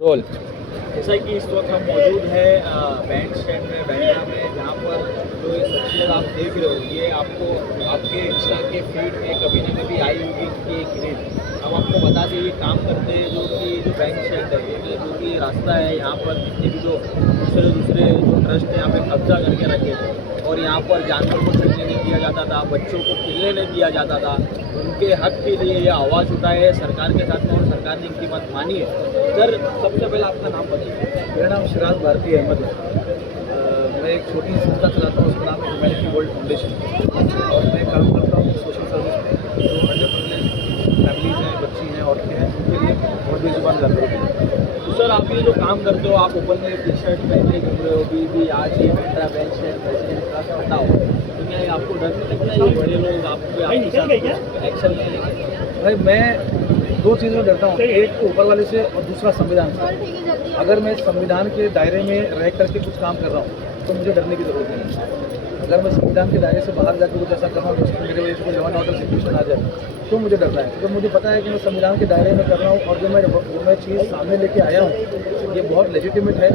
Role. जैसा कि इस वक्त हम मौजूद है बैंड स्टैंड में बैंड्रा में, जहाँ पर जो ये शख्सियत आप देख रहे हो ये आपको आपके इंस्टा के फीड में कभी ना कभी आई होगी कि एक रील। हम आपको बता दें ये काम करते हैं जो बैंड स्टैंड है, ये जो कि रास्ता है यहाँ पर जितने भी जो दूसरे जो ट्रस्ट है यहाँ पे कब्जा करके रखे थे, और यहाँ पर जानवर को चलने नहीं दिया जाता था, बच्चों को खेलने नहीं दिया जाता था। उनके हक के लिए ये आवाज़ उठाए है सरकार के साथ में, और सरकार ने इनकी बात मानी है। सर सबसे पहले आपका नाम बताइए। मेरा नाम सिराज भारती अहमद है। मैं एक छोटी सी संस्था चलाता हूँ, उसका नाम है ह्यूमैनिटी वर्ल्ड फाउंडेशन, और मैं काम करता हूँ सोशल सर्विस में। जो अंडर प्रिविलेज फैमिलीज हैं, बच्ची हैं, औरतें हैं, उनके लिए और बेजुबान जानवरों के लिए। तो सर आप ये जो काम करते हो, आप ओपन में टी शर्ट पहन के घूम रहे हो, भी आज ये बैंड्रा बैंड स्टैंड प्रेसिडेंट का हटा हो, तो क्या आपको डर नहीं लगता ये बड़े लोग आपके एक्शन ले लेंगे? भाई मैं दो चीज़ों से डरता हूँ, एक तो ऊपर वाले से और दूसरा संविधान से। अगर मैं संविधान के दायरे में रह करके कुछ काम कर रहा हूँ तो मुझे डरने की ज़रूरत नहीं है। अगर मैं संविधान के दायरे से बाहर जाकर कुछ ऐसा कर रहा हूँ जिसमें मेरे वजह से कोई लॉ एंड ऑर्डर सिचुएशन आ जाए तो मुझे डरना है। तो मुझे पता है कि मैं संविधान के दायरे में कर रहा हूँ, और जो मैं चीज़ सामने लेके आया हूँ ये बहुत लेजिटिमेट है,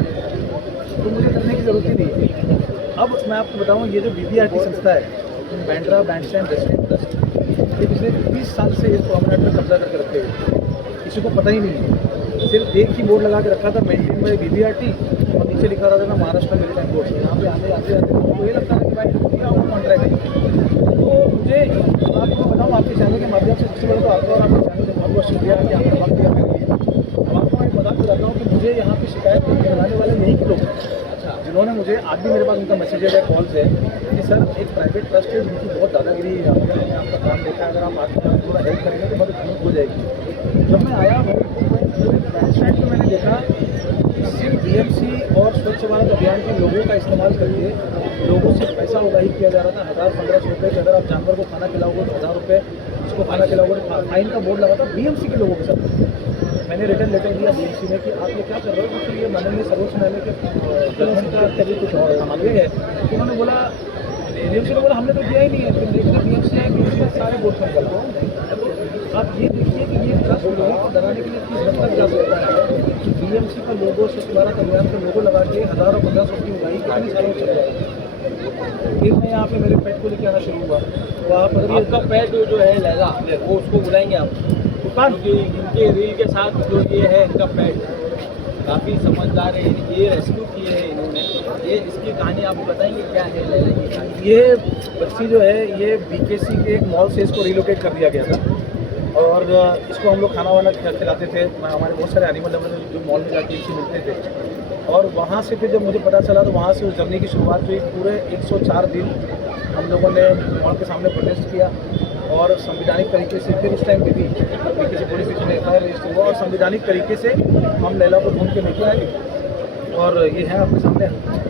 तो मुझे डरने की ज़रूरत ही नहीं है। अब मैं आपको बताऊँ, ये जो BBRT संस्था है, Bandra band stand resident trust, ये पिछले 20 साल से इस प्रोमेनेड में कब्जा करके रखे हुए, किसी को पता ही नहीं है। सिर्फ एक ही बोर्ड लगा के रखा था, मेंटेन बाय BBRT, और नीचे लिखा रहता था महाराष्ट्र मेरीटाइम बोर्ड। यहाँ पे आते आते तो ये लगता है कि भाई क्या वो कॉन्ट्रैक्ट है। तो मुझे आपको बताऊँ, आपके चैनल के माध्यम से सबसे पहले तो आपको और आपके चैनल से बहुत बहुत शुक्रिया कि आपने वक्त दिया मेरे लिए। अब आपको मैं बताते रहता हूँ कि मुझे यहाँ पे शिकायत बनाने वाले नहीं के लोग, जिन्होंने मुझे आज भी मेरे पास उनका मैसेज है, कॉल्स है कि सर एक प्राइवेट ट्रस्ट है जिनकी बहुत दादागिरी है, हमने आपका काम देखा है, अगर आप आज थोड़ा हेल्प करेंगे तो बहुत हेल्प हो जाएगी। जब मैं आया बैंड स्टैंड में मैंने देखा सिर्फ BMC और स्वच्छ भारत अभियान के लोगों का इस्तेमाल करके लोगों से पैसा उगाही किया जा रहा था 1000-1500 रुपये कि अगर आप जानवर को खाना खिलाओगे तो 1000 रुपये, उसको खाना खिलाओगे तो फाइन का बोर्ड लगा था BMC के लोगों के साथ। मैंने रिटर्न लेटर दिया BMC में कि आप ये क्या कर रहे हो, क्योंकि ये माननीय सर्वोच्च न्यायालय के जजमेंट का तभी कुछ और ये है। तो उन्होंने बोला, BMC ने बोला हमने तो दिया ही नहीं है। फिर देखिए BMC है, BMC ने सारे बोर्ड पर निकल। आप ये देखिए कि ये ट्रस्ट लोगों को डराने के लिए किस हद तक जा सकता है। BMC का लोगो, स्वच्छ भारत अभियान का लोगो लगा के 1000 और 1500 की उगाही कितनी सालों चल जाएगी। फिर मैं यहाँ पे मेरे पेट को लेके आना शुरू हुआ। तो आप अगर आपका पेट जो है लैला, वो उसको बुलाएंगे आप, क्योंकि इनके रील के साथ जो ये है इनका पेट काफ़ी समझदार है, ये रेस्क्यू किए हैं इन्होंने। ये इसकी कहानी आप बताएंगे क्या है लैला की कहानी? ये बच्ची जो है ये BKC के एक मॉल से इसको रिलोकेट कर दिया गया था, और इसको हम लोग खाना वाना खिलाते थे। हमारे बहुत सारे एनिमल लवर जो मॉल में जाके इससे मिलते थे, और वहाँ से फिर जब मुझे पता चला तो वहाँ से उस जर्नी की शुरुआत हुई। पूरे 104 दिन हम लोगों ने मॉल के सामने प्रोटेस्ट किया, और संविधानिक तरीके से फिर उस टाइम पे भी किसी पुलिस स्टेशन में FIR रजिस्टर हुआ, और संविधानिक तरीके से हम लैला को ढूंढ के लेके आए। और ये है आपके सामने,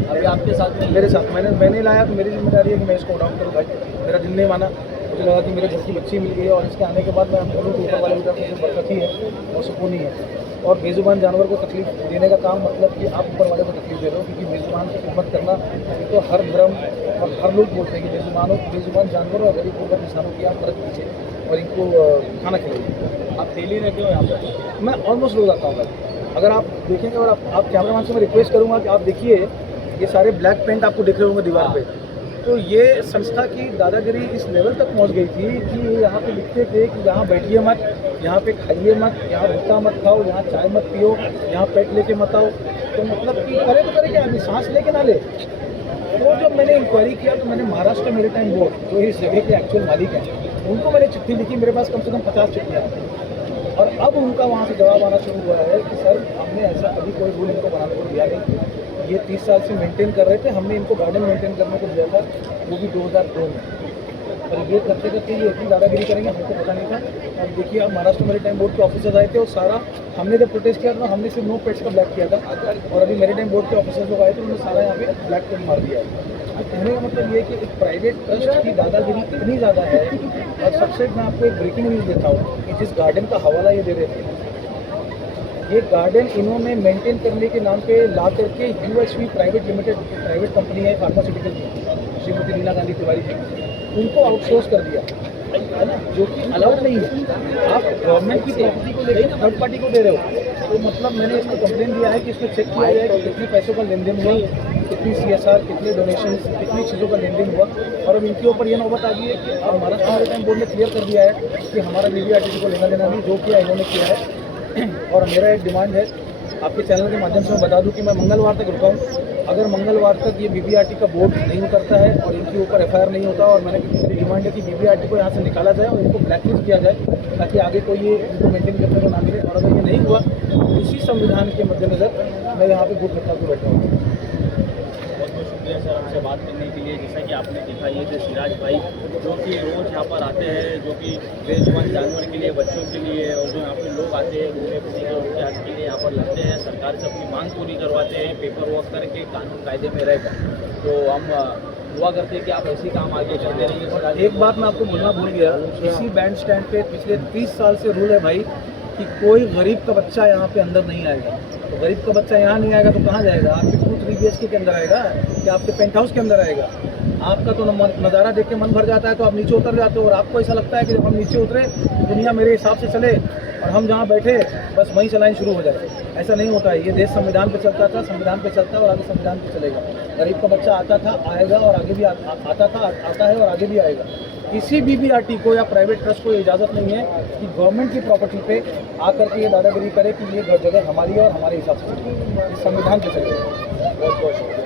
अभी आपके साथ में मेरे साथ मैंने लाया, तो मेरी जिम्मेदारी है कि मैं इसको उड़ाऊँ करूँ। भाई मेरा दिल नहीं माना, मुझे लगा कि मेरे घर की बच्ची मिल गई है, और इसके आने के बाद मैं बोलूँ तो ऊपर वाले की तरफ से बरकत ही है और सुकून ही है। और बेजुबान जानवर को तकलीफ देने का काम मतलब कि आप ऊपर वाले को तकलीफ दे रहे हो, क्योंकि बेजुबान की खिदमत करना तो हर धर्म और हर लोग बोलते हैं कि बेजुबान जानवरों और गरीब गुरबा इंसानों की आप मदद कीजिए और इनको खाना खिलाइए। आप डेली रहते हो यहाँ पर? मैं ऑलमोस्ट रोज आता हूँ। अगर आप देखेंगे, और आप कैमरामैन से मैं रिक्वेस्ट करूँगा कि आप देखिए ये सारे ब्लैक पेंट आपको दिख रहे होंगे दीवार पे, तो ये संस्था की दादागिरी इस लेवल तक पहुंच गई थी कि यहाँ पे लिखते थे कि यहाँ बैठिए मत, यहाँ पे खाइए मत, यहाँ भुट्टा मत खाओ, यहाँ चाय मत पियो, यहाँ पेट लेके मत आओ। तो मतलब कि करे तो करे क्या आदमी, सांस लेके ना ले। तो जब मैंने इंक्वायरी किया तो मैंने महाराष्ट्र मेरीटाइम बोर्ड, जो इस जगह के एक्चुअल मालिक हैं, उनको मैंने चिट्ठी लिखी। मेरे पास कम से कम 50 चिट्ठियाँ, और अब उनका वहाँ से जवाब आना शुरू हुआ है कि सर हमने ऐसा कभी कोई रूल इनको बनाने को दिया नहीं, ये 30 साल से मेंटेन कर रहे थे, हमने इनको गार्डन मेंटेन करने को दिया था, वो भी 2002 में। और ये करते करते ये इतनी दादागिरी करेंगे हमको पता नहीं था। अब देखिए, अब महाराष्ट्र मेरीटाइम बोर्ड के ऑफिसर्स आए थे, और सारा हमने जब प्रोटेस्ट किया था हमने सिर्फ नो पेट्स का ब्लैक किया था, और अभी मेरीटाइम बोर्ड के ऑफिसर्स लोग आए थे, उन्होंने सारा यहाँ पे ब्लैक पेन मार दिया है। तो कहने का मतलब ये है कि एक प्राइवेट ट्रस्ट की दादागिरी इतनी ज़्यादा है। और सबसे मैं आपको एक ब्रेकिंग न्यूज़ देता हूँ कि जिस गार्डन का हवाला ये दे रहे थे, ये गार्डन इन्होंने मेंटेन करने के नाम पे ला करके UHV प्राइवेट प्राइवेट कंपनी है फार्मास्यूटिकल की, श्रीमती लीला गांधी तिवारी जी, उनको आउटसोर्स कर दिया। है ना, जो कि अलाउड नहीं है। आप गवर्नमेंट की प्रॉपर्टी को लेकर थर्ड पार्टी को दे रहे हो, तो मतलब मैंने इसको कंप्लेन दिया है कि इसमें चेक किया जाए कि कितने पैसों का लेन देन हुआ, कितनी CSR, कितने डोनेशन, कितनी चीज़ों का लेन देन हुआ। और अब इनके ऊपर ये नौबत आ गई है कि अब महाराष्ट्र मैरीटाइम बोर्ड ने क्लियर कर दिया है कि हमारा BBRTC को लेना देना नहीं, जो किया इन्होंने किया है। और मेरा एक डिमांड है, आपके चैनल के माध्यम से मैं बता दूं कि मैं मंगलवार तक रुका हूँ। अगर मंगलवार तक ये BBRT का बोर्ड नहीं उतरता है और इनके ऊपर FIR नहीं होता, और मेरी डिमांड है कि BBRT को यहाँ से निकाला जाए और इनको ब्लैकलिस्ट किया जाए, ताकि आगे कोई ये इनको मेंटेन करने को ना मिले। और अगर ये नहीं हुआ तो इसी संविधान के मद्देनजर मैं यहाँ पे भूख हड़ताल को बैठा हूँ। बहुत बहुत शुक्रिया सर आपसे बात करने के लिए। जैसा कि आपने देखा, ये थे सिराज भाई, जो कि रोज़ यहाँ पर आते हैं, जो कि बेजुबान जानवर के लिए, बच्चों के लिए, और जो यहाँ पे लोग आते हैं घूमने फिरने के उनके आज के लिए यहाँ पर लगते हैं, सरकार से अपनी मांग पूरी करवाते हैं, पेपर वर्क करके कानून कायदे में रहेगा। तो हम दुआ करते हैं कि आप ऐसे काम आगे करते रहिए सर। एक बात मैं आपको बोलना भूल गया, इसी बैंड स्टैंड पे पिछले 30 साल से रूल है भाई कि कोई गरीब का बच्चा यहाँ पे अंदर नहीं आएगा। तो गरीब का बच्चा यहाँ नहीं आएगा तो कहाँ जाएगा? आपके 2-3 BHK के अंदर आएगा या आपके पेंट हाउस के अंदर आएगा? आपका तो नज़ारा देख के मन भर जाता है तो आप नीचे उतर जाते हो, और आपको ऐसा लगता है कि जब हम नीचे उतरे दुनिया मेरे हिसाब से चले और हम जहाँ बैठे बस वहीं चलाएं शुरू हो जाए। ऐसा नहीं होता है। ये देश संविधान पे चलता था, संविधान पे चलता है और आगे संविधान पे चलेगा। गरीब का बच्चा आता था, आएगा और आगे भी आता था, आता है और आगे भी आएगा। किसी BBRT को या प्राइवेट ट्रस्ट को इजाज़त नहीं है कि गवर्नमेंट की प्रॉपर्टी पे आकर के ये दादागिरी करे कि ये जगह हमारी है और हमारे हिसाब से चलेगी। इस संविधान पे चलेगी। बहुत बहुत शुक्रिया।